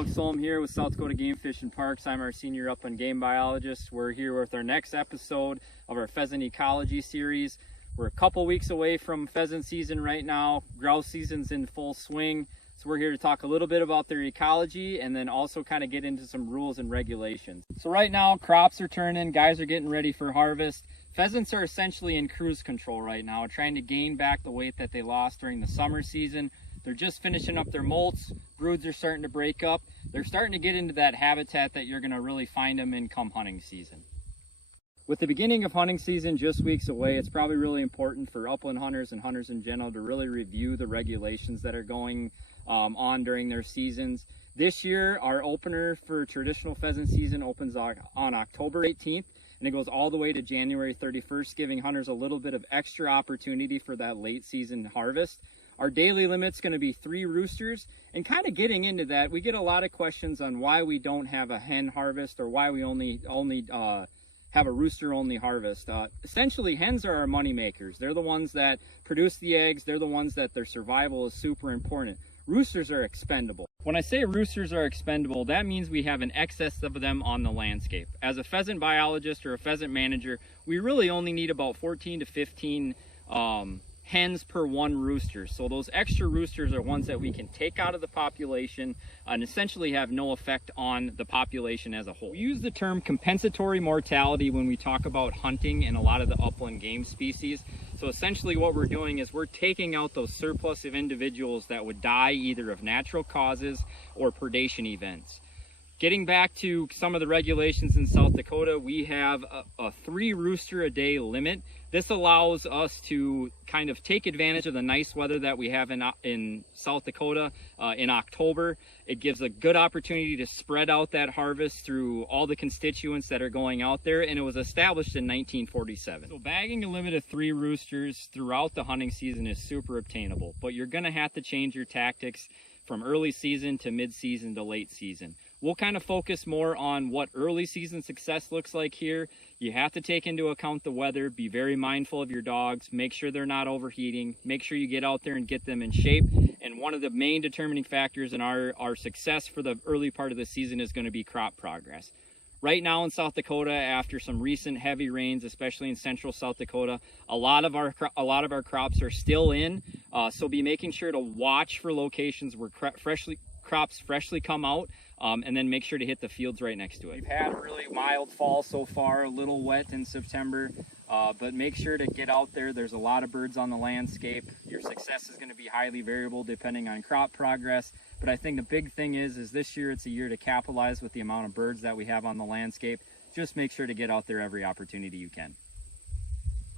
Alex Solom here with South Dakota Game Fish and Parks. I'm our senior upland game biologist. We're here with our next episode of our pheasant ecology series. We're a couple weeks away from pheasant season right now. Grouse season's in full swing. So we're here to talk a little bit about their ecology and then also kind of get into some rules and regulations. So right now crops are turning, guys are getting ready for harvest. Pheasants are essentially in cruise control right now, trying to gain back the weight that they lost during the summer season. They're just finishing up their molts. Broods are starting to break up. They're starting to get into that habitat that you're going to really find them in come hunting season. With the beginning of hunting season just weeks away, it's probably really important for upland hunters and hunters in general to really review the regulations that are going on during their seasons. This year, our opener for traditional pheasant season opens on October 18th, and it goes all the way to January 31st, giving hunters a little bit of extra opportunity for that late season harvest. Our daily limit's going to be 3 roosters, and kind of getting into that, we get a lot of questions on why we don't have a hen harvest or why we only have a rooster-only harvest. Essentially, hens are our money makers. They're the ones that produce the eggs. They're the ones that their survival is super important. Roosters are expendable. When I say roosters are expendable, that means we have an excess of them on the landscape. As a pheasant biologist or a pheasant manager, we really only need about 14 to 15 hens per 1 rooster. So those extra roosters are ones that we can take out of the population and essentially have no effect on the population as a whole. We use the term compensatory mortality when we talk about hunting in a lot of the upland game species. So essentially what we're doing is we're taking out those surplus of individuals that would die either of natural causes or predation events. Getting back to some of the regulations in South Dakota, we have a 3 rooster a day limit. This allows us to kind of take advantage of the nice weather that we have in South Dakota in October. It gives a good opportunity to spread out that harvest through all the constituents that are going out there, and it was established in 1947. So bagging a limit of 3 roosters throughout the hunting season is super obtainable, but you're gonna have to change your tactics from early season to mid-season to late season. We'll kind of focus more on what early season success looks like here. You have to take into account the weather, be very mindful of your dogs, make sure they're not overheating, make sure you get out there and get them in shape. And one of the main determining factors in our success for the early part of the season is going to be crop progress. Right now in South Dakota, after some recent heavy rains, especially in central South Dakota, a lot of our crops are still in. So be making sure to watch for locations where crops freshly come out, and then make sure to hit the fields right next to it. We've had a really mild fall so far, a little wet in September, but make sure to get out there. There's a lot of birds on the landscape. Your success is going to be highly variable depending on crop progress, but I think the big thing is this year it's a year to capitalize with the amount of birds that we have on the landscape. Just make sure to get out there every opportunity you can.